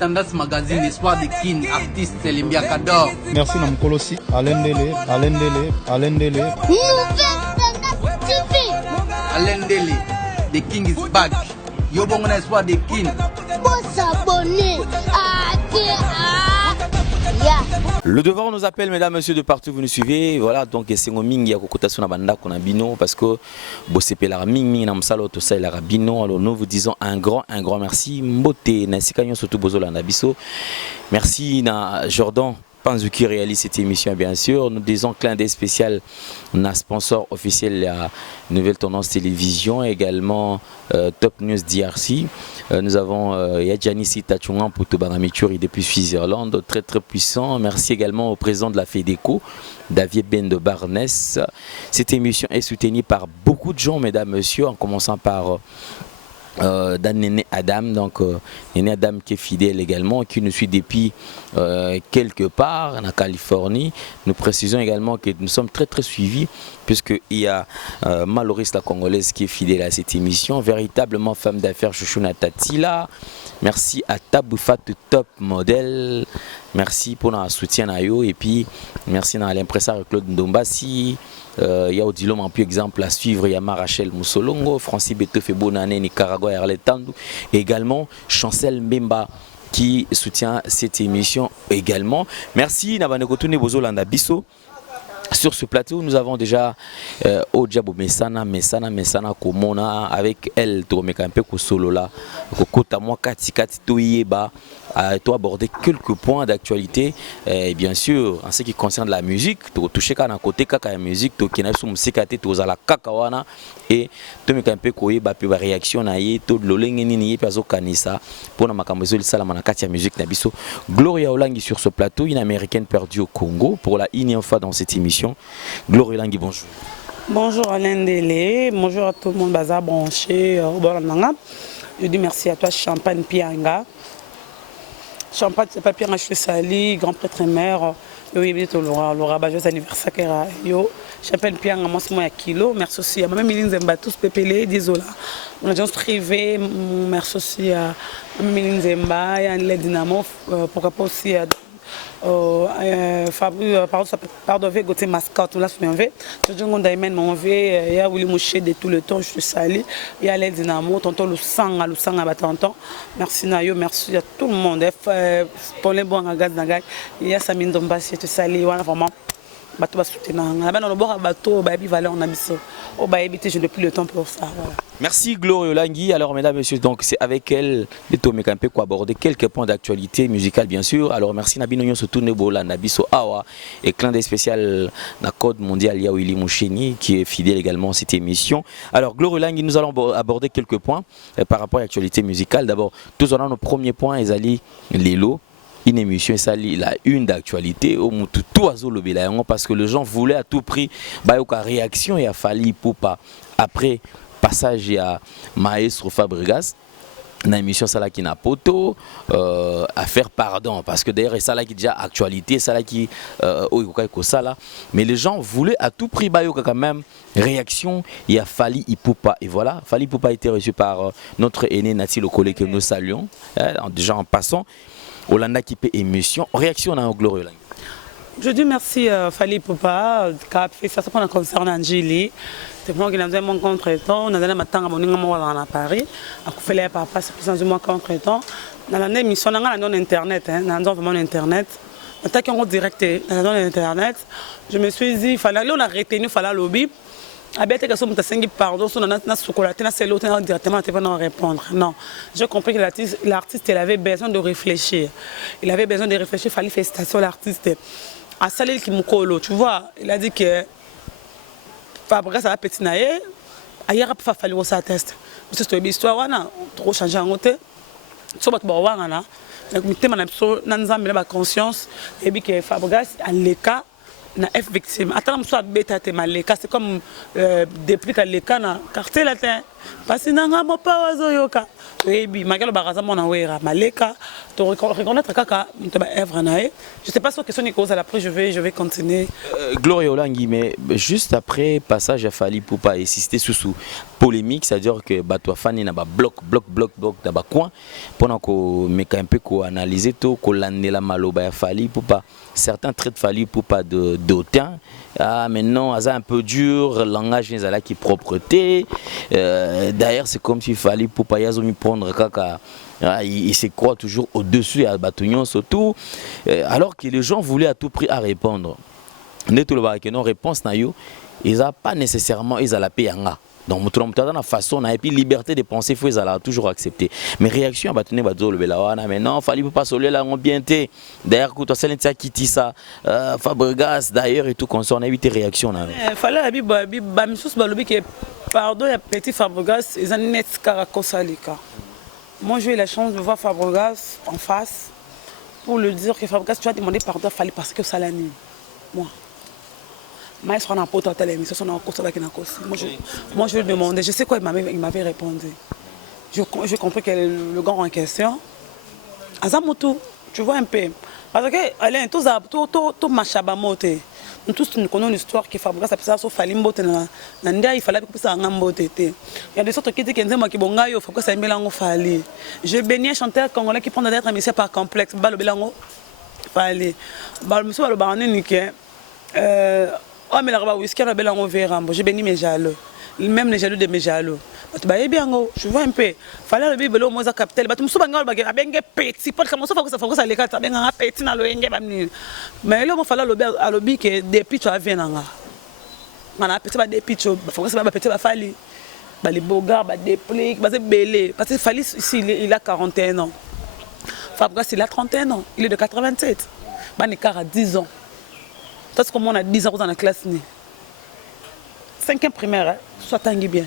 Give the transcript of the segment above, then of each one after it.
Tendance Magazine, Espoir des King, artiste Limbia Kador. Merci Namkolosi, Alain Dele. Alain Dele, the King is back. Yo bon Espoir des King. Faut s'abonner. Le devoir nous appelle, mesdames, messieurs, de partout, vous nous suivez. Voilà, donc c'est un mingi à kokotation na banda qu'on a bino parce que bossepé la mingi na msalo to ça la bino. Alors nous vous disons un grand merci. Mbote na sikanyo surtout bozola na biso. Merci na Jordan Panzu qui réalise cette émission, bien sûr. Nous disons clin d'œil spécial na sponsor officiel la Nouvelle Tendance Télévision, également Top News DRC. Nous avons Yadjani Sitachungan pour Tobanamichuri depuis Suisse-Irlande, très puissant. Merci également au président de la FEDECO, David Ben de Barnès. Cette émission est soutenue par beaucoup de gens, mesdames, messieurs, en commençant par Néné Adam, donc Néné Adam qui est fidèle également, qui nous suit depuis quelque part en Californie. Nous précisons également que nous sommes très suivis puisqu'il y a Maloris la Congolaise qui est fidèle à cette émission, véritablement femme d'affaires Chouchouna Tatila. Merci à Taboufat Top Model, merci pour notre soutien à eux, et puis merci à l'impresseur Claude Ndombasi. Il y a Odilom en plus exemple à suivre, il y a Marachel Moussolongo, Francis Beto Febonané, Nicaragua et Arletando, et également Chancel Mbemba qui soutient cette émission également. Merci Nabanekotune Bozolanda Bisso. Sur ce plateau, nous avons déjà Ojabo Mesana Komona avec elle, Tomekampe Kosolola, Kokota moi Kati Toyeba, à aborder quelques points d'actualité. Et bien sûr, en ce qui concerne la musique, tu touches qu'à un côté kaka musique, tu connais sous musikate, tu as la kakawana et Tomekampe Koyeba puis réaction naie, tout le lengeni pazo kanisa pour na makambo salama na kati ya musique na biso. Gloria Olangi sur ce plateau, une américaine perdue au Congo pour la énième fois dans cette émission. Gloria Olangi, bonjour. Bonjour Alain Dele, bonjour à tout le monde bazar branché au Borananga. Je dis merci à toi Champagne Pianga. Champagne c'est pas Pianga je sali, grand prêtre mère. Yo yebito Laura Bajos anniversaire yo. Champagne Pianga moi c'est moi à kilo. Merci aussi à même Miline Zemba tous pépélé désolé. On a juste privé, merci aussi à Miline Zemba et à Anne Dynamo pourquoi pas aussi à pardon, côté mascotte, là, je vais. Je mon diamant, mon V, il y a Willy Mouché de tout le temps, je suis sali. Il y a les dynamo, tonton le sang à tonton. Merci Nayo, merci à tout le monde. Pour les bons gaz, il y a Samine Dombas, je suis sali, vraiment. Bateau va soutenir. On a bord bateau, baby valeur on a mis ça. Oh bah éviter, je n'ai plus le temps pour ça. Voilà. Merci Gloria Langui. Alors mesdames, messieurs, donc c'est avec elle de Tomé Campé pour aborder quelques points d'actualité musicale bien sûr. Alors merci Nabi Nognon se tourne Bola Nabiso Awa et clin d'œil spécial na code mondial Yao Willy Moucheni qui est fidèle également à cette émission. Alors Gloria Langui, nous allons aborder quelques points par rapport à l'actualité musicale. D'abord, tous on a nos premiers points, Ezali Lelo. Une émission, ça la une d'actualité au tout parce que les gens voulaient à tout prix une réaction et a fallu pour pas après passage à Maestro Fabregas dans l'émission ça là qui n'a poto à faire pardon parce que d'ailleurs ça là qui déjà actualité ça là qui ça là mais les gens voulaient à tout prix quand même réaction il a fallu Ipupa et voilà Fali Ipupa a été reçu par notre aîné Nati Lokole que nous saluons déjà en passant Olanda qui paie émission. Réaction à Gloria Langui. Je dis merci Fali Ipupa qui a fait ça pour le concert d'Angélie. C'est moi qui a fait mon contre-temps. On a donné matin à mon ingénieur à Paris. On a fait les papas, c'est plus de mon contre-temps. Dans l'émission, on a dans Internet. On a vraiment Internet. On a en direct dans Internet. Je me suis dit, il fallait aller, on a retenu, il fallait lobby. Abete que sommes tasengi pardon sur notre chocolatine c'est l'autre directement tu vas nous répondre non j'ai compris que l'artiste il avait besoin de réfléchir il fallait féliciter l'artiste à Salil Kimukolo tu vois il a dit que Fabrice a petit naïe ailleurs pas fallu au test c'est une histoire on a trop changé en côté so bat ba wana donc mitema na so nanzambe na conscience et puis que Fabrice à l'écart na F victime attends soit bêta te maleka c'est comme depuis que les cas na quartier latin Parce que nanga mo pa wazoyoka. Ebi makelo baraza mona wera maleka to reconnaître kaka mutaba œuvre nae. Je sais pas sur question ni cause après je vais continuer. Gloria Olangi, mais juste après passage à Fally Ipupa insister sous polémique, c'est-à-dire que bato fani na ba bloc dans ba coin pendant qu'on met un peu qu'on analyser tout qu'on landela maloba ya Fally Ipupa. Certains traitent Fally Ipupa de d'autant. Ah maintenant ça un peu dur, langage n'est qui propreté. D'ailleurs c'est comme si Fally Ipupa yazomi prendre kaka. Il se croit toujours au-dessus à Batugnon surtout, alors que les gens voulaient à tout prix à répondre. Non réponse na yo, ils n'ont pas nécessairement ils la paix yanga. Donc dans la façon et puis liberté de penser faut ils allaient toujours accepter. Mais réaction à Batugnon bazo le belawana mais non Fally Ipupa soler là on bien té. D'ailleurs quand on s'est dit quitter ça Fabregas d'ailleurs et tout concerne éviter réaction là. Fallait la ba misus balobi que pardon ya petit Fabregas ils ont net karakosalika. Moi, j'ai eu la chance de voir Fabregas en face pour lui dire que Fabregas, tu as demandé pardon à Fally parce que ça l'a nuit. Moi. Mais je suis en pote à l'émission, moi, je lui demandais, je sais quoi il m'avait répondu. J'ai compris que le gars en question, Azamoto, tu vois un peu. Parce que, allez, tout machabamote. Nous tous nous connaissons l'histoire que Fabregas a pensé sur Fally Mbote il fallait que ça ait Mbote. Il y a des sortes qui disent que Bongayo Fabregas a mélange Fally. Je bénis un chanteur congolais qui prend d'être un monsieur par complexe. Balo Belango Fally. Balo monsieur Balo Barane Niké. Oh mais là-bas whisky on a Belango Vérambo. Je bénis mes jaloux. Même les jaloux de mes jaloux. Je vois un peu. Fallait le bibelo moza capital. Batu musuba ngalo bagera benge petit. Pas comme ça Fabregas a lekata benga petit na lo enge bamni. Mais là, il fallait le lobby que depuis tu as vu nanga. On a petit depuis tu Fabregas petit Fally. Les beaux gars dépliquent, belé parce que Fally ici il a 41 ans. Fabregas il a 31 ans, il est de 87. Banikar a 10 ans. Parce que on a 10 ans dans la classe ni. 5e primaire, soit tangi bien.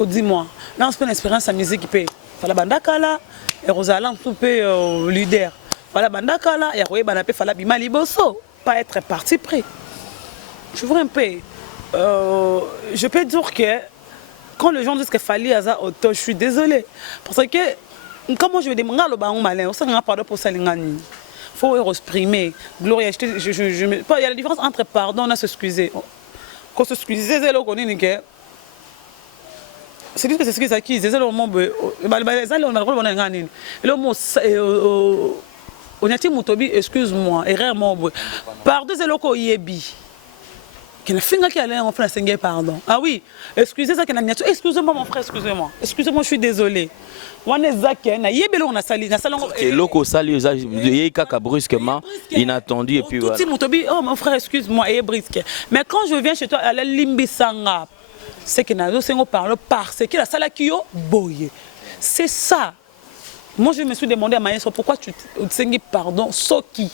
Dis-moi, là on se fait une expérience à musique qui paye. Fala bandakala et Rosaland tout peut leader. Fala bandakala et Roye banapé fala bima liboso, pas être parti pris. Je vois un peu. Je peux dire que quand les gens disent que Fally Aza auto, je suis désolé parce que comment je vais demander le baron malin, on s'en pardon pour ça l'ingani. Faut exprimer. Gloria, il y a la différence entre pardon et s'excuser. Quand s'excuser, c'est là qu'on est que c'est juste que c'est ce qu'ils acquis. C'est le moment où on a le rôle de gagner. Le mot on a dit Mutobi, excuse-moi, erreur moi. Pardon, c'est le ko yebi. Que la finga qui allait en faire un pardon. Ah oui, excusez ça que na niato. Excusez-moi mon frère, excusez-moi. Excusez-moi, je suis désolé. On est zaké, na yebelo on a sali, na salon. Et loko sali, yé kaka brusquement, inattendu et puis voilà. Tout Mutobi, oh mon frère, excuse-moi, et brusque. Mais quand je viens chez toi, à la limbisanga. C'est que nous parlons parce que la salle qui est boyée. C'est ça. Moi, je me suis demandé à Maïs pourquoi tu te dis pardon, Soki.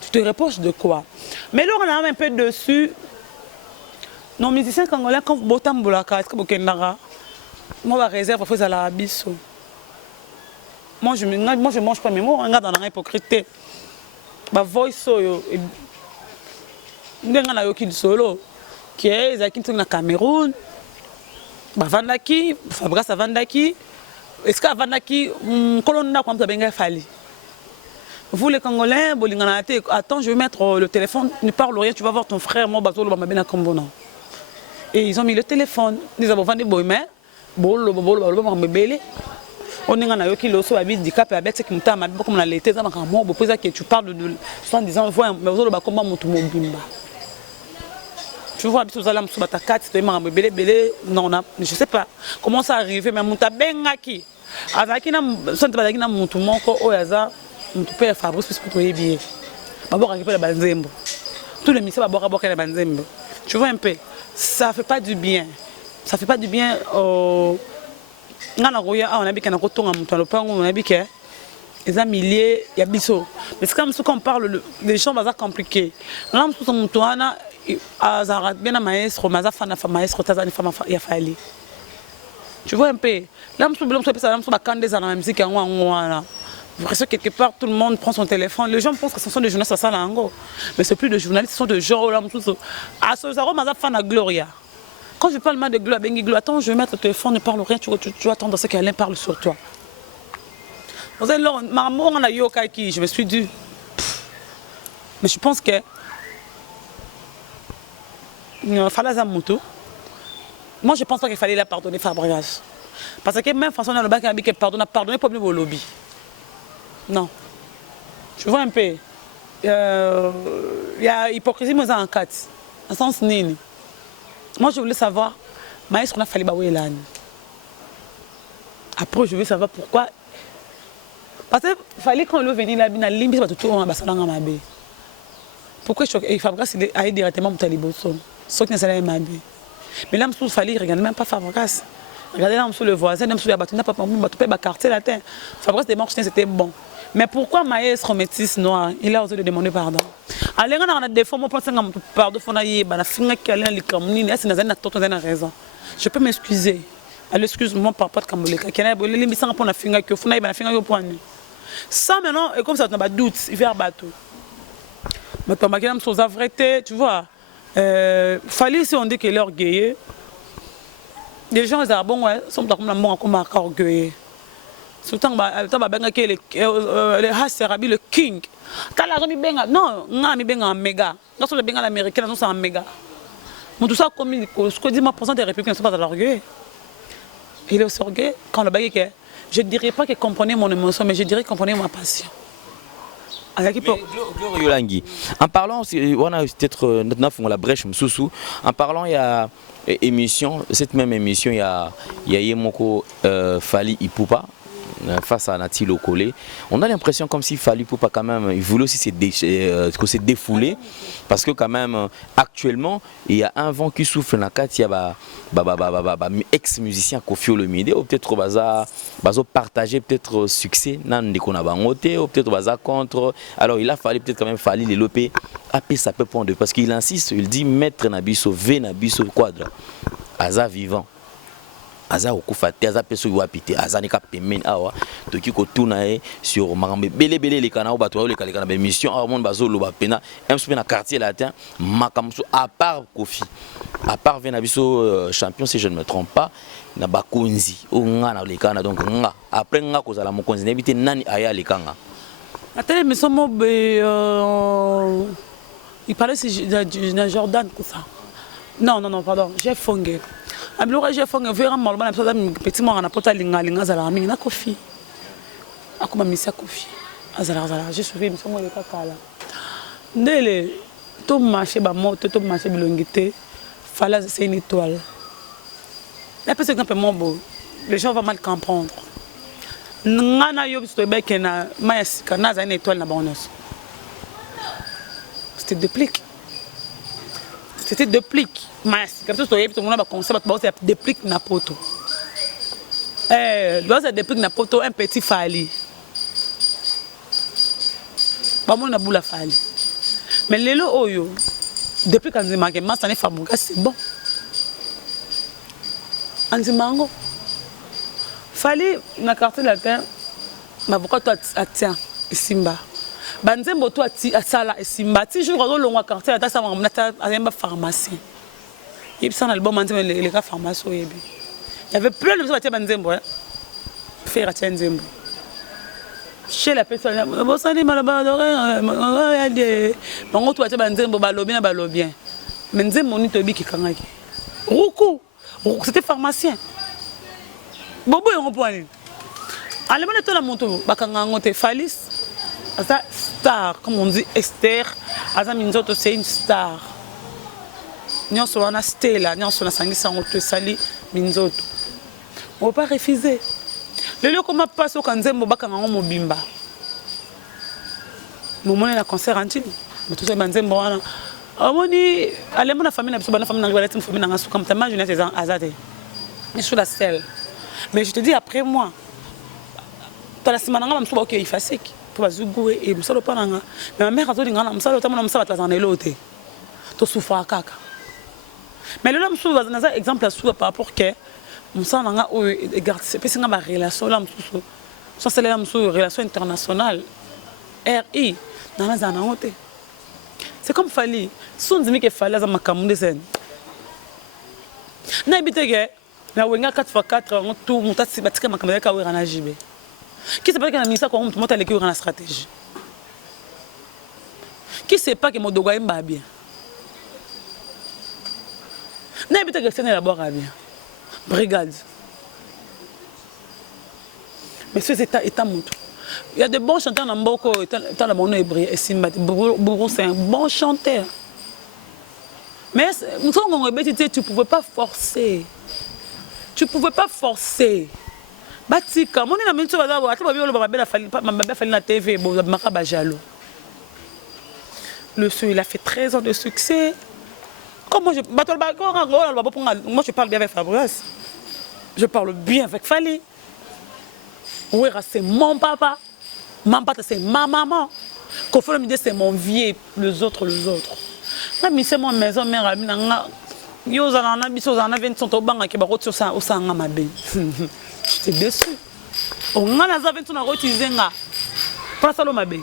Tu te reproches de quoi? Mais là, on a un peu dessus. Nos musiciens congolais, quand vous botam boulaka, est-ce que vous kendara? Moi, je réserve pour faire la abisso. Moi, je mange pas, mais moi, on regarde dans la hypocrite. Ma voice, je solo. Qui est au Cameroun, Vandaki, Fabregas Vandaki, est-ce que Vandaki, colonna comme ça benga Fally. Vous les Congolais, attends, je vais mettre le téléphone, ne parle rien, tu vas voir ton frère, moi bateau le bambina Kombona. Et ils ont mis le téléphone, ils ont vendu boymen, bolo bébé. On est en qui le soit handicap et avec ce qui me t'a beaucoup comme la l'été, ça m'a quand que tu parles de 110 fois, mais vous avez comment mon bimba. Tu vois, tu as tu non, je ne sais pas comment ça arrive, mais tu as bien acquis. Avec tu vois un peu, ça ne fait pas du bien. Ça ne fait pas du bien. On a dit que les milliers, il y a biso. Mais c'est comme ça qu'on parle, les gens sont compliqués. Là, on bien maestro, maestro, Fally. Tu vois un peu. Là, on musique quelque part, tout le monde prend son téléphone. Les gens pensent que ce sont des journalistes à Salango. Mais ce n'est plus des journalistes, ce sont des gens. Gloria. Quand je parle mal de Glo, Bengi Glo, attends, je vais mettre le téléphone, ne parle rien, tu vas attendre ce qu'Alain parle sur toi. Vous savez, maman, on a eu au qui, je me suis dit, mais je pense que Falaza Moutou, moi je pense pas qu'il fallait la pardonner Fabregas. Parce que même façon, on a le bac qui pardonne pas au lobby. Non. Je vois un peu. Il y a hypocrisie, mais en 4. En sens nini. Moi je voulais savoir, Maïs, on a fallu baouer l'âne. Après, je veux savoir pourquoi. Parce qu'il fallait qu'on venir là, il y a limite de tout le monde. Pourquoi Fabregas a directement pour Taliboson? Sauf que c'est la MAB. Mais là, il fallait regarder même pas Fabregas. Regardez là, le voisin, même si le bâtiment n'a pas de quartier là. Fabregas démarche, c'était bon. Mais pourquoi Maïs remétisse noir? Il a osé de demander pardon. Alors, on a des fois, on pense que pardon, on a raison. Je peux m'excuser. Excuse-moi, papa de Kamboleka. Ça maintenant, et comme ça, on a des doutes, il fait un bateau. Mais tu as vrai, tu vois. Fallait si on dit qu'il est orgueilleux. Les gens, ils sont bon, sont comme orgueilleux. Surtout le Hasserabi, le king. Non, on a mis un méga. Dans le Bengal américain, c'est un méga. Mais tout ça, comme ce que dit ma présidente des républicains, ne sont pas de l'orgueil. Il est aussi orgueilleux quand le baguette est. Je ne dirais pas qu'il comprenait mon émotion, mais je dirais qu'il comprenait ma passion. En parlant, on a peut-être la brèche, en parlant, il y a émission, cette même émission, il y a Yemoko Fali Ipupa face à Nati Lokole. On a l'impression comme s'il Fali Ipupa quand même, il voulait aussi se défouler parce que quand même actuellement il y a un vent qui souffle dans il y a ex-musicien Kofi Olomide ou peut-être baza partager peut-être succès nan de kona bangote ou peut-être baza contre. Alors il a fallu peut-être quand même Fali les lopé apé ça peut prendre parce qu'il insiste, il dit maître Nabiso V Nabiso quadra aza vivant aza okufate aza peso wapite aza nika pemeni awa toki ko tuna sur makambe belé les kana bato le kala na émission awa monde bazolo ba pena msp na quartier latin makamso à part Kofi à part Venabiso champion si je ne me trompe pas na bakonzi o nga na le kana donc nga après nga ko zala mokonzi nebité nani aya le kanga attendez mais son mot il parlait de Jordan tout ça non pardon j'ai fongé alors j'ai fait un verre mal mal petit moi on a pas linga zala mingi na Kofi akoma misia Kofi azala j'ai suivi mais moi le kaka là ndele to marché ba moto to marché bilongité fallait c'est une étoile la personne quand mon beau les gens vont mal comprendre ngana yo biso be kena mais kana za une étoile na bonus c'était déplique mais comme ça tout le monde va concept c'est déplique na poto doit ça déplique na poto un petit Fali ba mon na boula Fali mais lelo oyo depuis quand je marque ma ça ne Fabregas c'est bon anzimango Fali na quartier latin ma pourquoi toi attends Simba banzembo toi asala Simba ti jour au long quartier latin ça va pharmacien et puis ça album les cas pharmacie il y avait plein de choses à banzembo faire à nzembo chez la personne bon ça dit malabadore bango toi banzembo balobien mais nzembo ni tobi ki kangaki ruku c'était pharmacien bobo yon point allez moi la moto bakanga ngote Falis asa star comme on dit Esther asa minzoto c'est une star nyonso wana Stella nyonso na sangisa ngoto sali minzoto on pas refuser le lieu comment passe au kanzembo bakanga ngo mobimba moment na concert antile mais tout ça banzembo wana amoni allez moi la famille na biso bana famille na ngala tim famille na ngasu comme tellement jeunesse des azate ni sur la selle. Mais je te dis après moi, tu as la semaine où tu es effacé, tu vas jouer et tu vas pas mais ma mère a dit que tu vas l'autre. Tu souffres à caca. Mais le homme souffre dans un exemple à souffre par rapport que on sent que garde c'est pas une relation là ça c'est une relation internationale RI dans la zone. C'est comme Fali, si on dit que Fali a ma camoufle Na bitege na wenga 4x4 tout mutasi batika makamela ka wera na jibe. Qui sait pas que na ministère ko mtu mota leki wera na stratégie. Qui sait pas que mon dogo aimba bien. Na bitege c'est d'abord bien. Brigade. Mais ce état moto. Il y a de bons chanteurs dans Mboko, dans la monnaie hébreu, et Simba, Bourou, c'est un bon chanteur. Mais tu ne pouvais pas forcer. Tu ne pouvais pas forcer. Batika, mon ami, tu vas voir, tu vas voir la TV, le son, il a fait 13 ans de succès. Comment je. Moi, je parle bien avec Fabrice. Je parle bien avec Fali. Ouera, c'est mon papa. Mampata, c'est ma maman. Kofolo Mide, c'est mon vieux. Les autres. Mais c'est mon maison, mère. Yo, zana, biso, zana, 20 au banc, qui va retirer au sang à ma belle. J'étais déçu. On a 20 ans à retirer. Pas ça, ma belle.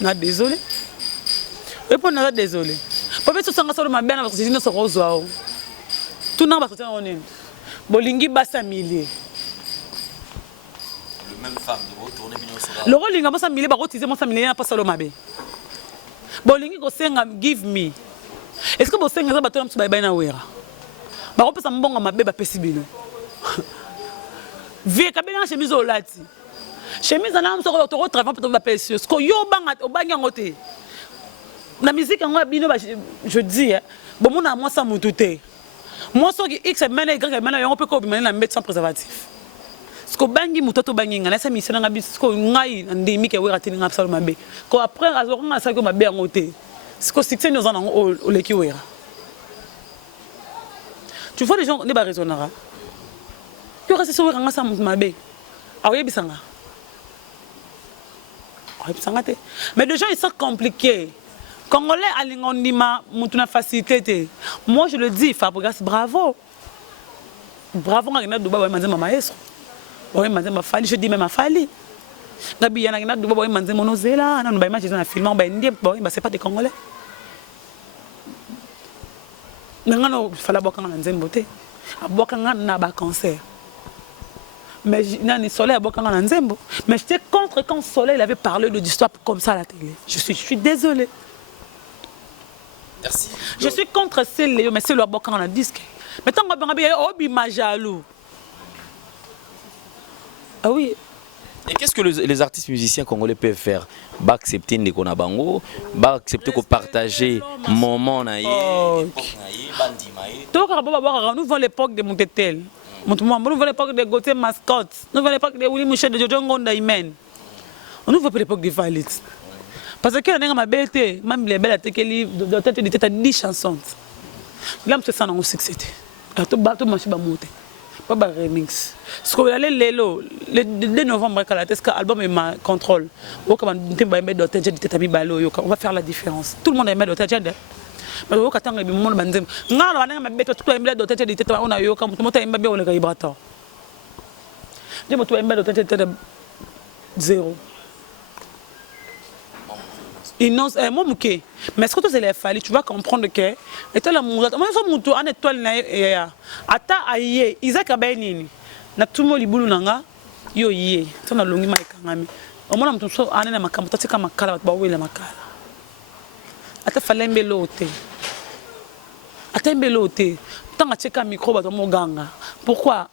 Na désolé. Et pour nous, désolé. Pas tout ça, ma belle, parce que c'est une rose. Tout le monde va sortir en une. Bolingi bassa millier. Même femme de retourner le rôle linga mosa milé ba rotiser mosa milé na pas salo mabe bolingi ko senga give me est-ce que bo senga za batona mtu bye na wera ba kopesa mbongo mabe ba pesi bino vie ka bena chemise olati chemise na mso ko to travail pour ba pesi ce ko yo banga obanga ngote na musique ngo bino ba je dis bon mona moi ça mututé moi so ki x mena y mena yo peut ko bi mena na mettre sans préservatif. Ko bangi mutoto bangi ngana sa misana ngabi ko ngai ndimi ke wera tini ngapsa mabe ko après azoranga sa ko mabe ngote ko succès nous en au leki wera tu vois les gens ne ba raisonnera que reste so wera ngasa mabe awe bisanga te mais les gens ils sont compliqués congolais alingondima mutuna facilité moi je le dis Fabregas bravo ngana duba ba manze mama yeso. Oui, madame Fali, je dis même à Fali. Gabi, il y en a qui ont dit monozela, non, bah, j'ai un film, bah, c'est pas des Congolais. Non, il fallait boire quand on a un beauté. À boire quand on a un cancer. Mais il y a un soleil à boire quand on a un zembo. Mais j'étais contre quand Soleil avait parlé de l'histoire comme ça à la télé. Je suis désolée. Merci. Je suis contre celle-là, mais c'est le boire quand on a un disque. Mais tant qu'on a bien, oh, ma jaloux. Ah oui. Et qu'est-ce que les artistes musiciens congolais peuvent faire? Accepter des konabango, accepter de partager moment na yé, nous voulons l'époque de Montetel. Nous voulons l'époque de Gauthier Mascotte. Nous voulons l'époque de Willy Michel de Jojo Ngonda Imen. Nous voulons l'époque de Falit. Parce que nous avons belle même les belles têtes de tête à 10 chansons. Là, c'est ça, on succès. Tout marché va monter. Pas de remix. Ce qu'on allait le 2 novembre, l'album est ma contrôle. On va faire la différence. Tout le monde aime l'hôtel. Mais on va attendre le moment de tout le monde on a eu comme tout le monde on est vibrateur. Je me trouve zéro. Mais est-ce que tu as fallu, tu vas comprendre que et la mouzata moi so mutu an étoile na ya ata aye Isaac abenini na tumo libulu nanga yo yé ça na longi mai kangami omona mutu so anena makambo tatika makala ba wela makala ata falembe lote ata mbelote tanga cheka micro ba to moganga pourquoi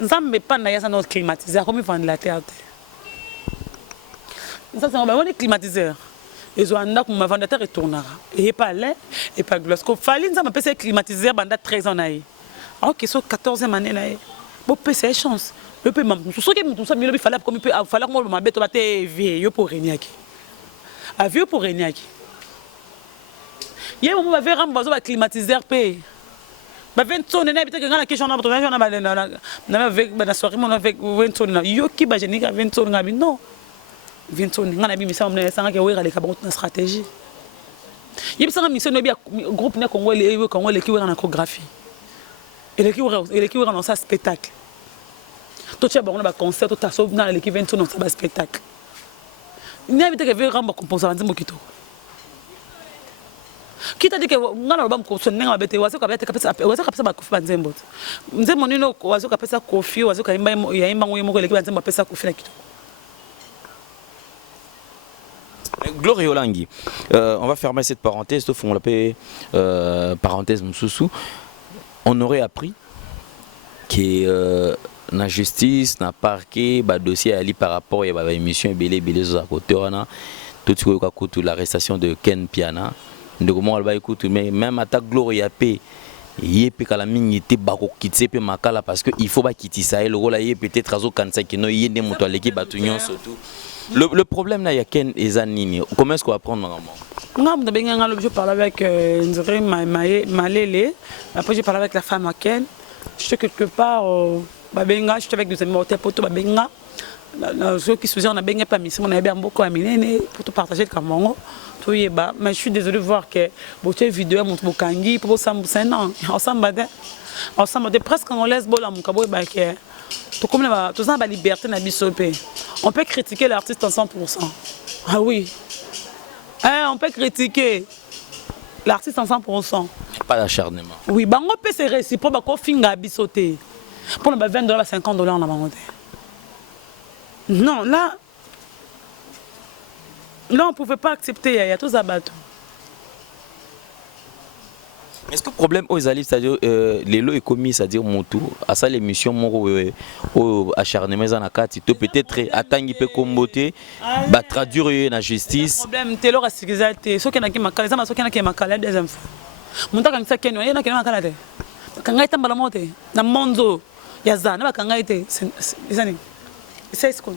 nzambe pa na ya ça notre climatiseur comme vendre la terre. Ça c'est un climatiseur. Et je vais vous vendre retournera. Et pas lait et pas glace. Quand fallait nous appeler climatiseur pendant 13 ans naï. Alors qu'ils sont 14e année naï. Bon c'est chance. Le peu même tout ce qui tout ça il fallait comme il fallait moi ma bête bater vieux pour régner qui. A vieux pour régner qui. Hier on va faire un besoin de climatiseur paye. Ba 20 tonnes na bitaka ngana question na bato na avec na soirée mon avec 20 tonnes. Yo qui ba génique 20 tonnes ngabi non. 20 tonnes ngana bi misa mna sanga ke wera le kabot na stratégie. Yebisanga mission no bi groupe na Congolais qui wera na chorégraphie. Et les qui wera dans ça spectacle. Tout ça on a concert tout ça sauf na l'équipe 20 tonnes dans ça spectacle. Ni habite que veut ramba composer nzimbo kitoko. Qui t'a dit que ngana ba mko sonne nga bete wazo kabete kapesa ba kofi banzembo. Nzembo nino wazo kapesa kofi wazo kaimba ya imba ngoye moko leki banzembo pesa kofi na kitu. Glory Olangi, on va fermer cette parenthèse, sauf on l'appelle parenthèse Moussoussou. On aurait appris que la justice n'a parqué le dossier Ali par rapport à l'émission Belé Belé à côté tout l'arrestation de Ken Piana. Donc moi on écoute mais même attaque Glory AP yépe kala mingi te bako kitse pe makala parce que il faut pas quitter ça et le rôle est peut-être azo kansa qui no yende moto l'équipe batunion surtout. Le problème là, il y a Ken et Zanini. Comment est-ce qu'on va prendre normalement? Je parle avec Malélé. Après, j'ai parlé avec la femme à Ken. Je suis quelque part, je suis avec des amis pour tout. Ceux qui se on a bien pas mis, on a bien beaucoup amené pour tout partager le Cameroun. Mais je suis désolé de voir que votre vidéo montre Bokangi pour ça, c'est non. Ensemble, presque on laisse bon la mukabo et tout comme la liberté na bisopé. On peut critiquer l'artiste en 100%. Ah oui. On peut critiquer l'artiste en 100%. Pas d'acharnement. Oui, bango peut se réciproque ba ko finga bisoté. Pour le $20 $50 na bango. Non, là on pouvait pas accepter, il y a tous abattus. Est-ce que le problème aux alliés, c'est-à-dire les lots est commis, c'est-à-dire mon tour, à ça l'émission mon acharnement en akati, peut-être attendre peut comboter, bah traduire la justice. Le problème c'est leur sécurité. Ceux qui n'ont pas makala, ça ceux qui n'ont pas makala deuxième fois. Mon temps quand ça qui n'a pas makala de. Quand il tamba la moto, na monzo, yaza, na quand il était, les années. C'est ce qu'on.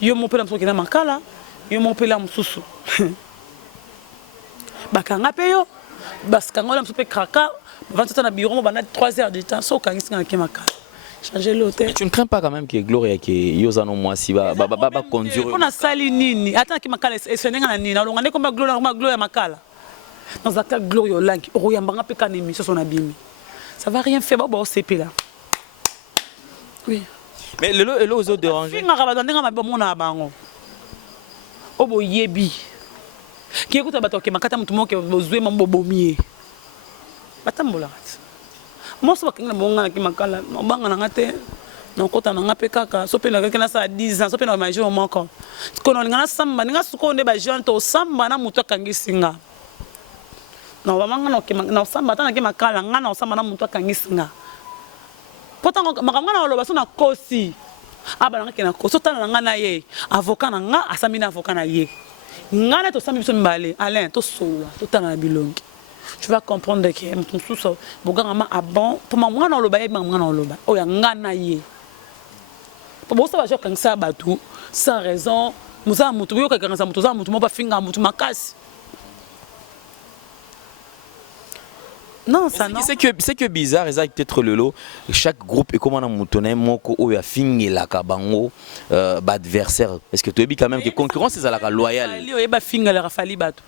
Yo mon père qui n'a makala, yo mon père msusu. Bakanga peyo parce que quand on peut craquer avant tout na bureau on a 3 heures de temps so quand il y a makala changer l'hôtel. Tu ne crains pas quand même que Gloria que yozano moi si ba conduire on a sali nini attends que makala esenenga na nini on ngane comme Gloria makala dans un cas Gloria Olangi oyambanga pe kana émission son abimi ça va rien faire bon CP là oui mais le lot aux autres déranger finga ba ndanga mabomona bango obo yebi qui écoute à bateau qui m'a caté mon tout monde qui besoin mon bobomier batambola moi ça va quand mon qui m'a calé mon banga ngate non kota na ngape kaka so pe na kaka na sa 10 ans so pe na major mon encore kono ngana samba nga suko nde ba jeune to samba na muto kangi singa non ba manga no ki na samba tana ki makala nga na samba na muto kangi singa pourtant makamanga na loba so na kosi aba nga ki na koso tana nga na ye avocat na nga asamina avocat na ye. Ngana to sambi biso mbale Alain to sola to tana bilongi tu vas comprendre que mon sous boganga a bon pour moi na loba yeba ngana loba o ya ngana ye pour bo ça va joka ngisa batu sans raison muza mutu yo ka ngasa mutu za mutu mo ba finga mutu makasi non ça non c'est que bizarre et ça peut-être le lot chaque groupe est comme un moutonné moko o ya fingi la kabango adversaire est-ce que tu es quand même que concurrence c'est la loyale li o yeba finga la rafali batu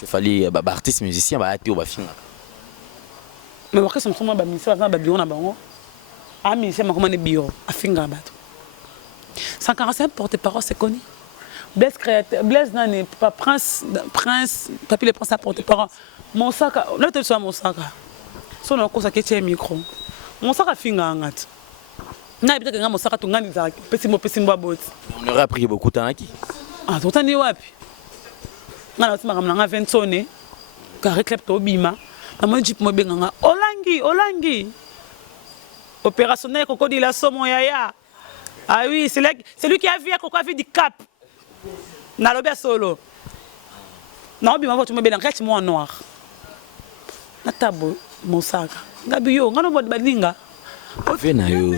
je fali artiste musicien ba ati o ba finga mais wakati somsoma ba ministère ba bureau na bango a ministère makoma ne bureau a finga batu 145 porte-parole c'est connu Blaise Nani pas prince papi le prince porte-parole mon sac là tu sois mon sac so na ko sac tie micro mon sac finga ngati na bitaka nga mon sac to ngani za pesi mo bot on aurait appris beaucoup temps qui ah to tani wapi ngana tsima kamna nga 20 sonné ka reclepto bima na mo jeep mo benga nga Olangi opérationnel Coco dit la somo yaya ah oui c'est lui qui a vu Coco a vu du cap na lobia solo na bima votu mo benga kati mo noir na tabo mo sac ngabi yo ngano mo baninga vena yo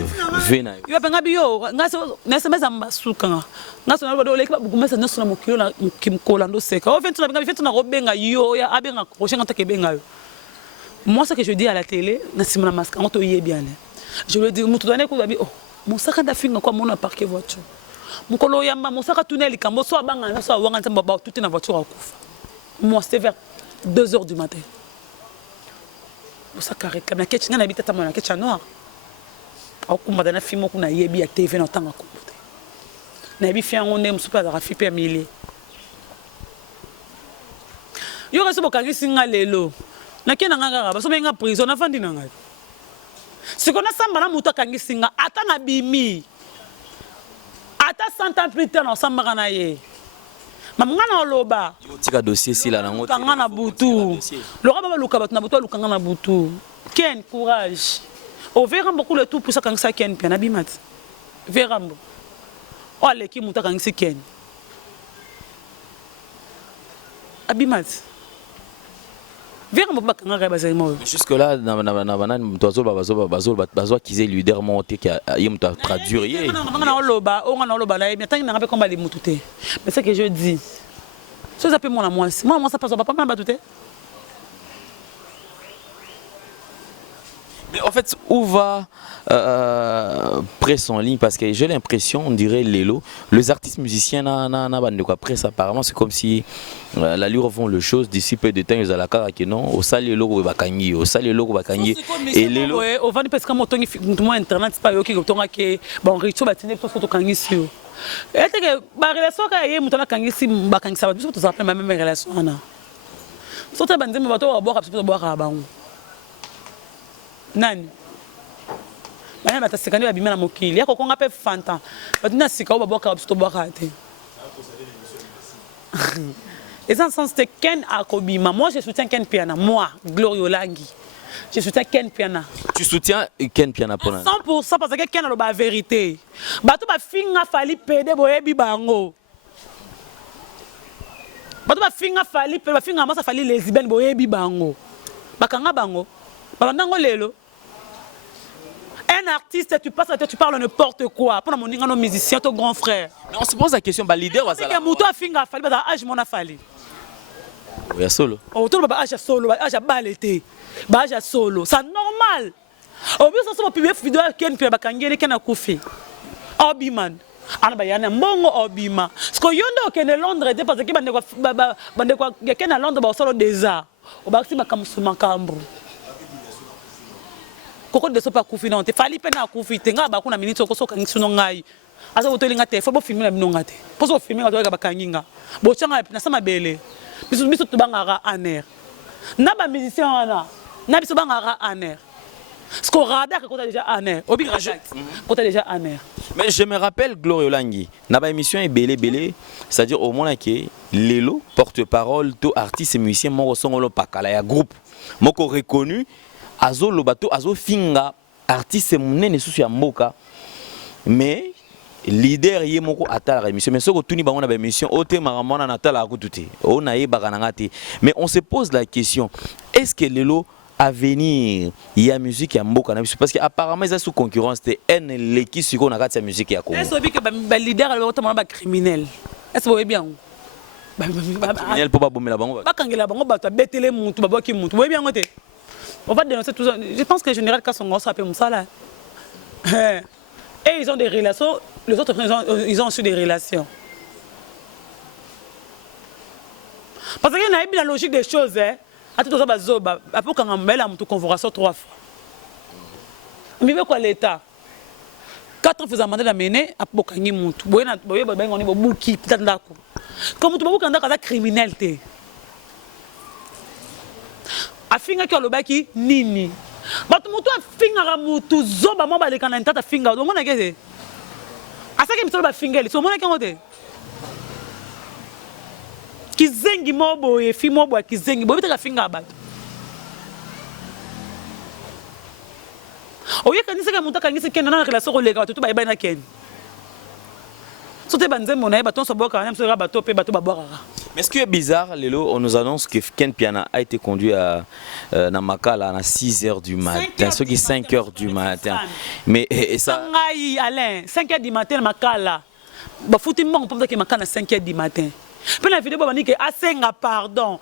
yo ngabi yo ngaso nesemeza mbasuka ngaso na bodo lekba bugumesa neso na mokilo na kimkola ndo seka o ventu na ngabi na robenga yo ya abenga ko shenga take benga yo moi ce que je dis à la télé na simona masque on to yé bien je lui dis mutu dane ko babi oh mon sac da finga kwa mona parquer voiture mukolo yamba mon sac tunnel likambo so abanga na so wanga ntsamba ba tout na voiture akufa moi c'était vers 2 heures du matin mon sac arrête na ketch ngana bitata mona ketch noir au kumba na film ko na yebi ya TV na tanga ko na bi fi ango ne msupa da rafi pe mili Yo reso bokangisi nga lelo. Na kena nga baso benga prison na fandi na nga. Sikona samba na muto akangisi nga ata na bimi. Ata 100 ans plus tard na samba na ye. Mamanga na oloba. Tika dossier si la nango. Kanga na butu. Lora baba luka batu na butu lukanga na butu. Ken courage. O verambo kule tout pour ça kangisa ken pia na bimat. Verambo. O aleki muto akangisi ken. Abimat. Jusque là, bazo qui est leader monté qui a traduire. Mais c'est que je dis. Si vous appelez moi ça passe pas mal batouté. Mais en fait, où va presse en ligne? Parce que j'ai l'impression, on dirait Lelo, les artistes musiciens de quoi presse apparemment, c'est comme si la lui refont le chose d'ici peu de temps, ils ont la cara qui non, au sale logo bakangi, au sale logo bakangi. Et Lelo. On va parce que mon internet c'est pas eux qui ont que bon richo batine pour photo kangi sur. Et que ba relation ka yé mutana kangi si bakangi ça va tout ça fait même relation ana. Surtout bande me bato boire absolument boire ba. Nani bana batasekani babima na mokili yako konga pe fanta batina sika ba boka to boka te et ça sens c'est Ken Akobima. Moi je soutiens Ken Piana, moi Glorio Langi je soutiens Ken Piana. Tu soutiens Ken Piana pour 100% parce que Ken a la vérité bato ba finga fali pede boyebi bango bato ba finga fali pede ba finga masa fali lesbienne boyebi bango bakanga bango balandango lelo. Un artiste, tu passes à tête, tu parles n'importe quoi. Pour mon nos musiciens, ton grand frère. Mais on se pose la question, bah leader va ça. Que muto afinga fali, bah âge mon afali. Oui, solo. Oh, tout le monde âge solo, âge balete, âge solo, c'est normal. Au mieux ça se va publier vidéo Ken Pia bakangeli Ken akufi. Obiman. Ana bayana mbongo obima. Parce que yondo Ken Londres parce que bande quoi Ken à Londres ba solo déjà. Au baxi makamsuma kambu. Koko de sopa kufinante fali pena kufite nga ba kuna minute ko soka ngisuno ngai asa botolinga te fo bo filmer na binonga te poso filmer nga to ka bakanginga bo changa na sama bele biso to bangara aner na ba musicien wana na biso bangara aner ce qu'on radar ko déjà aner obi ko déjà aner. Mais je me rappelle Glorio Langi na ba émission est belé c'est-à-dire au moins que Lelo porte-parole to artiste et musicien moko songolo pakala ya groupe moko reconnu azo lobato azo finga artiste munene susu ya mboka mais leader ye moko atala émission mais soko tuni bango na ba émission ote maramona na tala akututi ona ye bakana te. Mais on se pose la question, est-ce que Lelo à venir il y a musique ya mboka na parce que apparemment ils sont sous concurrence te en leki siko na kati ya musique ya Congo. Est-ce que ba leader le otama ba criminel est-ce que bien criminel pour pas bomber la bango ba kangela bango ba to betele mutu ba boki mutu oui bien ngote. On va dénoncer tout ça. Je pense que le général Kassongo s'appelle Moussala. Et ils ont des relations. Les autres, ils ont aussi des relations. Parce qu'il y a la logique des choses. À tout ça, après qu'on a une convocation 3 fois. Mais quoi l'État 4 ans, vous avez demandé de mener à Bokangi Moutou. Vous voyez, on est beaucoup d'endako. Comme tout le monde est criminel. Afinga ki olobaki nini bato mutu afinga mutu zoba mo baleka na ntata finga o mona kete asaki mitolo ba fingeli so mona kengote kizengi mo boye fi mo boye kizengi boye bitaka finga bato oye kanisa ka mutu kanisa kenda na relation ko lega bato ba na ken sote banze mona bato so boka na mso bato pe bato ba boka. Mais ce qui est bizarre, Lelo, on nous annonce que Ken Piana a été conduit à Namakala à 6h du matin, ce qui est 5h du matin. Mais et ça. Alain, 5h du matin, Makala. Bah, faut-il on peut dire que Makala 5h du matin. Puis la vidéo, on dit que Asenga pardon,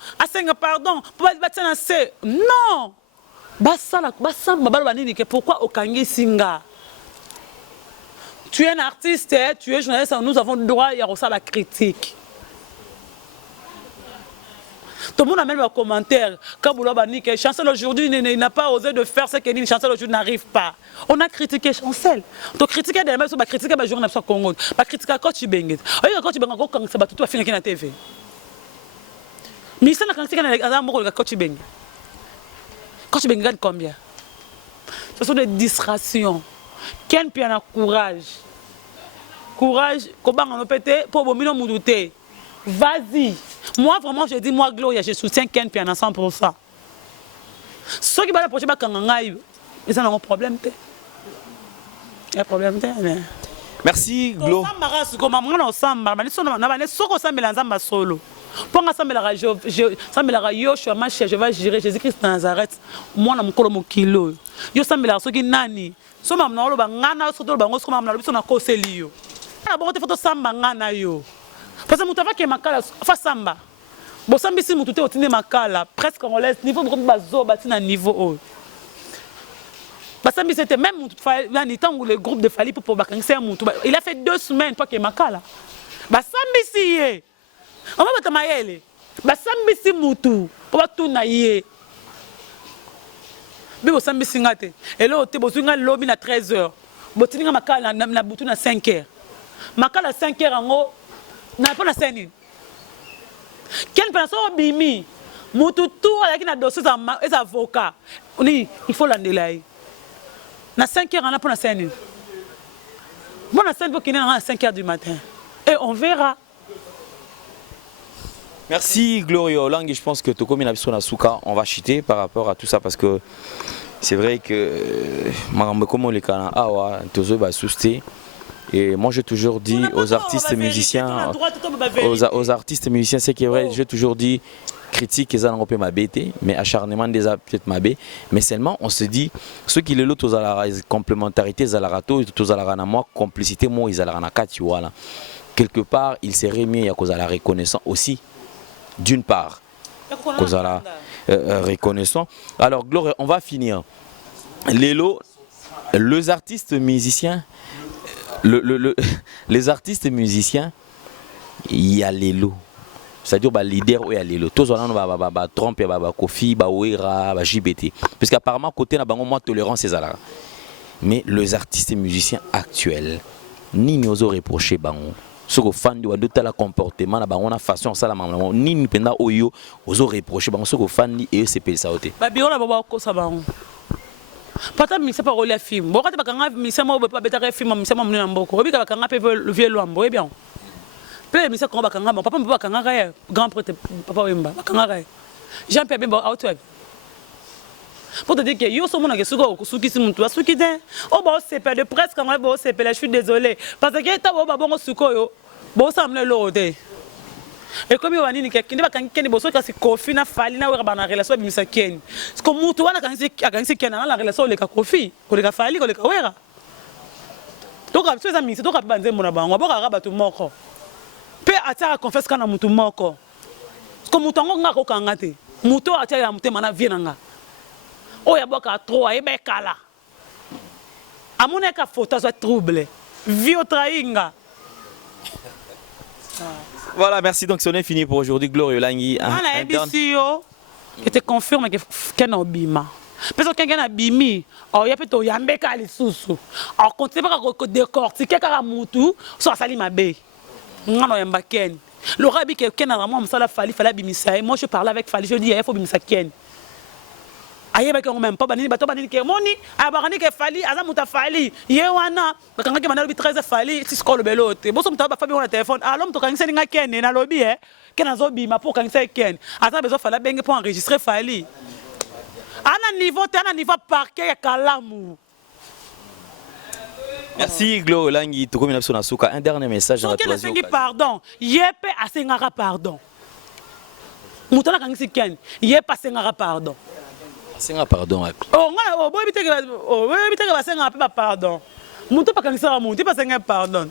pour battre c'est non. Basala, pourquoi Okangi Singa? Tu es un artiste, tu es journaliste, nous avons le droit à la critique. Tout le monde a même un commentaire. Quand vous l'avez dit, Chancel aujourd'hui n'a pas osé de faire ce que Chancel aujourd'hui n'arrive pas. On a critiqué Chancel. Donc critiquer des gens, critiquer les journalistes au Congo, pas critiquer quand tu bengues. Quand tu bengues, quand tu vas finir la TV. Mais ça, quand c'est un coach Bengue. Coach Bengue gagne combien? Ce sont des distractions. Quel pied a courage? Courage, comment on peut être pour bomber nos moudoutés. Vas-y. Moi, vraiment, je dis, moi, Gloria, je soutiens Ken Piana 100%. Ceux qui vont approcher, ils ont un problème. Il y a un problème. Merci, Glo. Pour je vais gérer Jésus-Christ de Nazareth. Moi, je suis un kilo. Je suis un kilo. Nani. So mam na oloba ngana so toloba ngo so mam na lobiso na koseli yo. Na bongo te foto samba ngana yo. Parce que mutava ke makala fa samba. Bo sambi si mutu te otine makala presque on laisse niveau beaucoup bazo batina niveau haut. Ba sambi c'était même mutu fa nani tangu le groupe de Fali pour bakangisa mutu. Il a fait 2 semaines toi ke makala. Ba sambi si ye. On va batama yele. Ba sambi si mutu pour batuna ye. Bibo sambi singate et là te bosunga lobby na 13h botinga makala na butu na 5h makala 5h ngo na pas na seni quel personne bimi mutu tout avec na dossier des avocats il faut l'andelai na 5h on a pas na seni bon na seni pour qu'il à 5h du matin et on verra. Merci Gloria Olang, je pense que Toko Minabiso Nasuka, on va chuter par rapport à tout ça parce que c'est vrai que et moi j'ai toujours dit aux artistes musiciens, aux artistes musiciens, c'est qui est vrai, j'ai toujours dit critique ils ont ma bête, mais acharnement des peut-être ma bête, mais seulement on se dit ceux qui les l'autre aux la complémentarité aux la rato, aux la moi complicité moi ils la nakati voilà. Quelque part il serait mieux à cause de la reconnaissance aussi. D'une part, cause à la reconnaissance. Alors, Gloria, on va finir. Lélo, les artistes musiciens, les artistes musiciens, il y a Lélo. C'est-à-dire le leader où il y a Lélo. Tous on a Trump, Kofi, Ouera, JBT. Parce qu'apparemment, côté n'a pas moins tolérance ces là. Mais les artistes musiciens actuels, ni nous ont reproché bango. Ce que fan de tout comportement là on a façon ça la maman ni penda oyo ozo reprocher ce que fan et c'est pele ça oté ba biola baba ko ça ba pata mi c'est pas rôle film bon quand ba kanga mi c'est mo ba beta film mi c'est mo mna mboko obi ka kanga pe vieux lwambo et bien pe mi c'est ko ba kanga papa mi ba kanga ka grand prêtre papa wemba ba kanga ka Jean Pierre Bemba outweb pour te dire que yo so mona ke suko kusuki si muntu asuki de o ba c'est pas de presse quand ba c'est pas je suis désolé parce que ta ba bongo suko yo bo samle lote et comme yo wanini ke kindi ba kankeni bo so ka si Kofi na Fali na wera bana relation bi misakeni parce que mutu wana kanisi kena na relation le ka Kofi ko le ka Fali ko le ka wera donc a so za misi donc a banze mona bango ba ka ba tu moko pe ata confesse kana mutu moko parce que mutu ngo ngako kangate mutu ata ya mutema na vie nanga oya boka trop ayebe kala amone ka photo soit trouble vieux trainga. Voilà, merci. Donc, c'est fini pour aujourd'hui. Gloria Langi. Je te confirme que Ken Obima. Parce que quelqu'un a bimi, il y a peut-être yambe kali susu. Alors, continue pas à décortiquer car mutu soit sali mabe. Ngano yamba Ken. Le rabi que Ken a vraiment ça la Fali bimisa. Moi je parlais avec Fali, je dis il faut bimisa Ken. Aye ba ko même pas banini bato banini ke moni abarani ke Fali aza muta Fali ye wana bakanga ke manalo 13 Fali si skolo belote bo so muta ba Fabi on téléphone alors muto kangisa ninga Ken na lobi Ken azobi ma pour kangisa Ken aza bezo Fala benge pour enregistrer Fali ana niveau parquet ya kalamu. Merci Glo Langi to comme na suka un dernier message à toi. Pardon yepe asengara pardon muto na kangisa Ken yepe asengara pardon. Senga pardon. Oh, boy, pardon. Pardon.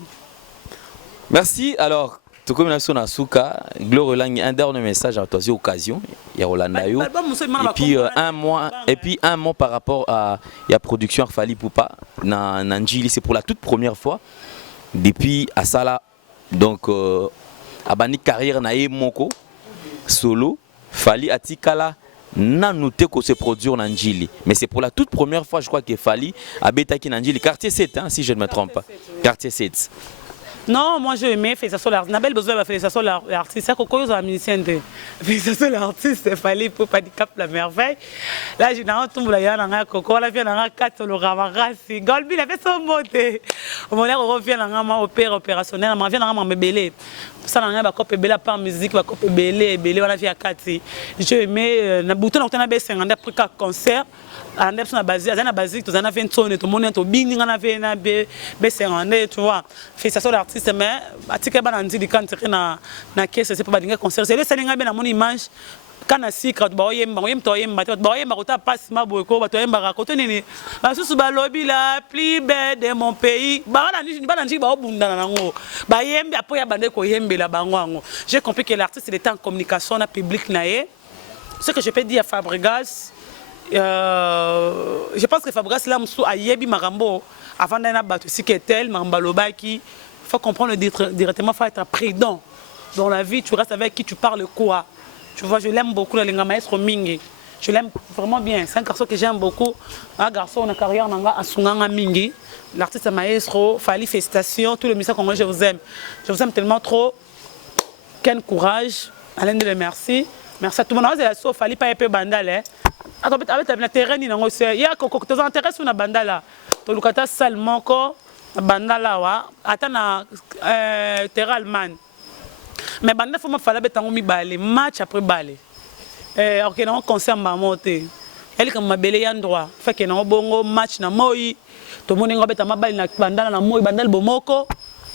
Merci. Alors, tout comme la Sonasuka, Gloria Langi, un dernier message à toi, c'est occasion. Il y a Rolanda Yo. Et puis un mot par rapport à la production Fali Poupa Nanjili, c'est pour la toute première fois depuis Asala. Donc, Abani carrière nae moko solo Fali Atikala. N'a noté que se produire en Njili, mais c'est pour la toute première fois je crois qu'il fallait à Betaki Njili quartier 7 hein, si je ne me trompe pas quartier 7 Non, moi j'ai aimé Félicitations l'artiste. Nabel besoin de Félicitations l'artiste. C'est quoi les musiciens de Félicitations l'artiste, il fallait pour pas cap la merveille. Là, j'ai dans tout le monde Coco, la vie dans 4 le ramarasi. Golbi il a fait son moté. Au moment où on revient dans ma opérationnel, on revient dans ma belé. Ça dans ba copé belé par musique, ba copé belé on a vu à 4. J'ai aimé na bouton on a baissé un après concert. On a na base, na basique, on a fait une tonne, tout le monde to bing on a fait na baissé tu vois. Félicitations l'artiste mais atika ba nandi quand na caisse c'est pas dingue concert. C'est le selinga ben na mon image. Quand on secret ba oyemba kota passe ma boyko ba toyemba raconter nini ba susu ba lobby la plus belle de mon pays ba nandi ba obunda nango ba yembi après ya bande ko yembela bango ngo. J'ai compris que l'artiste il était en communication na public naé. Ce que je peux dire à Fabregas je pense que Fabregas là msou ayebi marambo avant d'aller na batu siketel maramba lobaki faut comprendre directement faut être prudent dans la vie tu restes avec qui tu parles quoi. Tu vois, je l'aime beaucoup, le maestro Mingi. Je l'aime vraiment bien. C'est un garçon que j'aime beaucoup. Un garçon, on a carrière à Sunganga Mingi. L'artiste maestro, Fali, félicitations. Tout le musicien congolais, je vous aime. Je vous aime tellement trop. Quel courage. Alain de le merci. Merci à tout le monde. Il Fali pas épée bandale. Attends, avec le terrain, il y a beaucoup de intérêt sur la bandala. Tu as seulement la bandala. Attends, terrain allemand. Mais banda faut me fallait betango mi balé match après balé ok non concert mamoté elle comme ma belé endroit fait que non bongo match na moi to moni ngo beta mabali na banda na moi banda le bomoko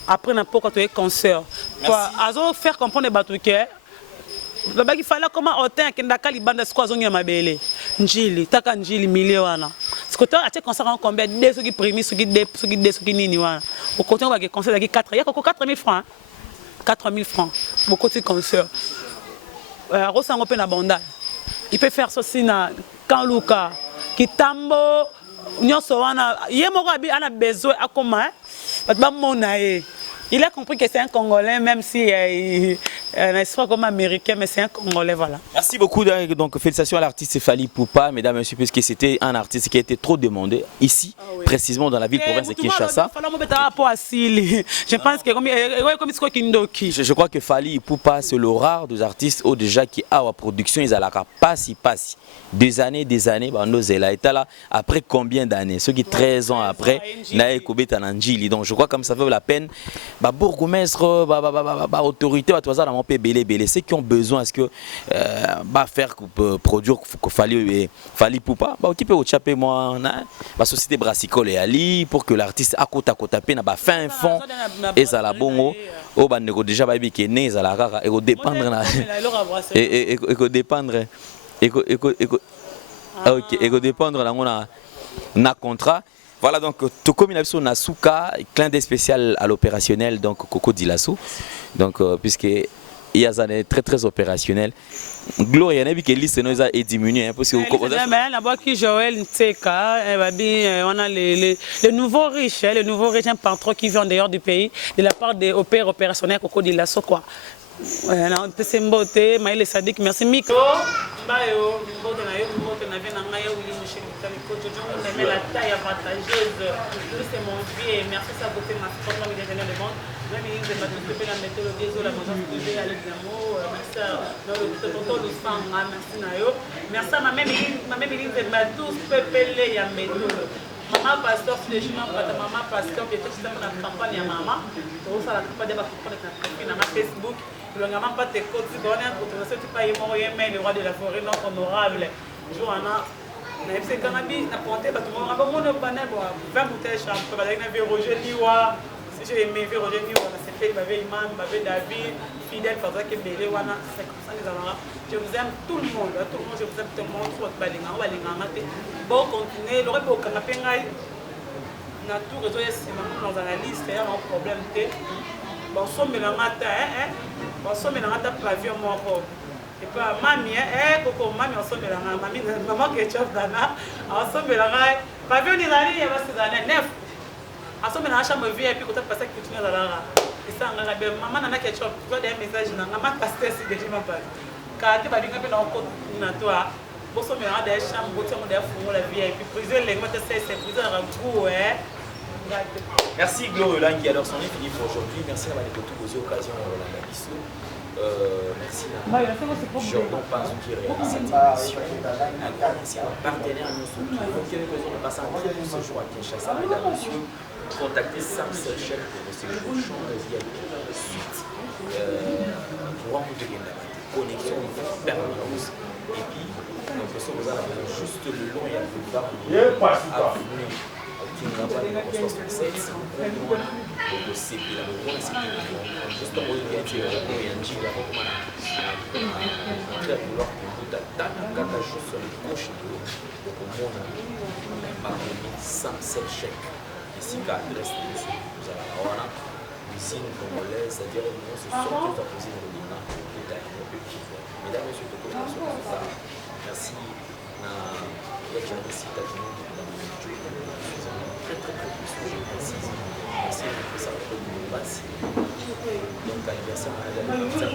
après na poko to concert toi azo faire comprendre batu que baba qui fallait comment autant que ndakali banda siko azongi na mabele njili taka njili million wana siko to atie concert en combien deux ceux qui primi ceux qui nini wana au côté on va que concert qui 4 il y a 4000 francs 4000 francs, beaucoup de concerts. Rosango pe na banda. Il peut faire ceci na Kanluka, Kitambo, nyonso wana, yemoko ana besoin akoma, ba mona e. Il a compris que c'est un Congolais, même si n'est pas comme américain, mais c'est un Congolais, voilà. Merci beaucoup. Donc, félicitations à l'artiste Fali Poupa, mesdames et messieurs, puisque c'était un artiste qui a été trop demandé ici, précisément dans la ville-province de Kinshasa. Je crois que Fali Poupa, c'est le rare des artistes ou déjà qui a la production, ils ont la capacité, des années, après combien d'années? Ceux qui 13 ans après, donc je crois comme ça vaut la peine. Bourgmestre, autorité, ceux qui ont besoin est-ce que faire produire Fali Poupa, qui peut échapper moi la société brassicole et Ali pour que l'artiste à côté tapé n'a pas fin fond et ça la bongo au bandego déjà baby qui est né ça la rara et au dépendre et dépendre et dépendre na contrat. Voilà donc tout comme il a sur Nasuka, clin d'œil spécial à l'opérationnel donc Coco Dilasso. Donc puisque il y a un très opérationnel. Gloria n'a vu que liste nous a diminué parce que là-bas qui Joël Nteka, on a les nouveaux riches, un patron qui vient dehors du pays de la part des opérationnels Coco Dilasso quoi. On peut s'emboter, Maïle Sadik, merci micro. Bayo, la taille avantageuse, c'est mon vie, merci à côté de ma femme, de monde. Même il de la méthodologie, la maison à l'examen, merci à tonton Lussan, merci Nayo. Merci à ma mère, de ma douce pépélé à méthode. Maman pasteur, si les gens maman pasteur, qui est tout simplement la campagne à maman, donc ça la campagne de ma Facebook. Le gamin pas tes côtes, si on a un côté, c'est pas le roi de la forêt, non honorable. Johanna, c'est cannabis, n'a pas monté, parce que mon abonnement, 20 bouteilles de champ, Roger Niwa, si j'ai aimé Roger Niwa, c'était Imam, David, fidèle, parce que c'est comme ça les allons. Je vous aime tout le monde, je vous aime tout le monde, trop de balinga, bon, continuez, le reste au canapé, na tout réseau, c'est dans la liste, il y a un problème. Bon, somme la matin, bon, somme la matin, pavillon moi. Et puis, mamie, coco, mamie, on somme la mamie, maman qui est chef d'Anna, on somme la main, pavillon des années, il y a ces années, 9. On somme la chambre vie, et puis, quand on passe à culture dans la et ça, on a maman, on a quelque chose, tu as des messages, maman, casse-tête, si déjà, ma part. Quand tu vas dire que dans le côté, toi, bon, somme la des chambres, bon, tu as des fous, la vie, et puis, priser les mots, c'est priser un coup, Merci Glorieux Langi, alors c'en est fini pour aujourd'hui. Merci à Manékotou pour ces occasions la mission. Merci à Jordan Pazou qui réalise cette émission. Un grand merci à nos partenaires, nous sommes qui ont l'occasion de passer un très bon séjour à Kinshasa, mesdames, messieurs. Contactez Sam Selchel pour vos séjours champs VIP suite. Pour vous donner la connexion permanence. Et puis, nous sommes à la juste le long et à boulevard avenue Kingaba de 67. Donc CP là, le CP juste en haut de Gati, il y a un giga très vouloir que vous d'attendre juste sur le gauche pour mon ami Sam Selchel. Ici, l'adresse de M. Bouzala, usine congolaise, c'est-à-dire que nous sommes tous à poser le bilan de la mesdames et messieurs, merci à merci à tout le monde très très précis. Merci à ça pour nous passer. Donc, anniversaire à la soutien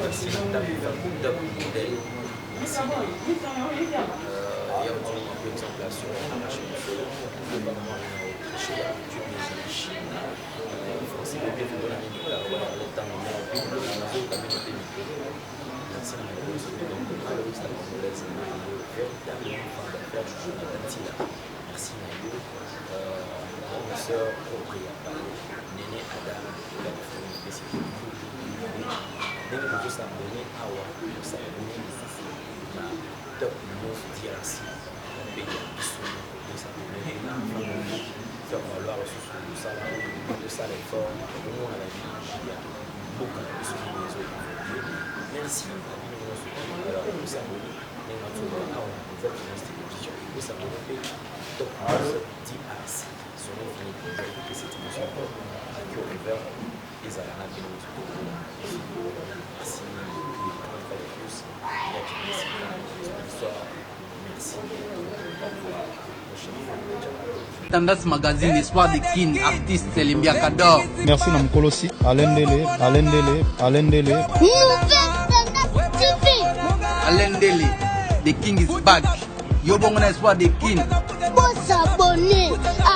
merci il y a aussi un peu d'exemple sur la machine de feu, le gouvernement chez la Chine, les Français ont bien fait de la minute, le temps de la communauté. Merci à la congolaise, la congolaise, véritablement fan d'affaires, je suis Tila. Merci Nayo, ma soeur Audrey Apalo, Néné Adam, la famille spécifique, Néné Mojo Samboni, Awa, Samboni, la top news DRC. Faire valoir le salaire de salaire fort, au moins à la vie, beaucoup de ce qui est merci à nous, alors nous savons, mais nous avons fait une institution, nous savons fait top news DRC. Son nom finit pour que cette émission à qui on ouvert les alarmes de notre merci les grands de plus, merci Tandas Magazine, Espoir de Kin, artiste Selimbia Kador. Merci Namkolosi, Alain Dele. Nouvelle Tendance TV. Alain Dele, the king is back. Yobongona Espoir de Kin. Faut s'abonner à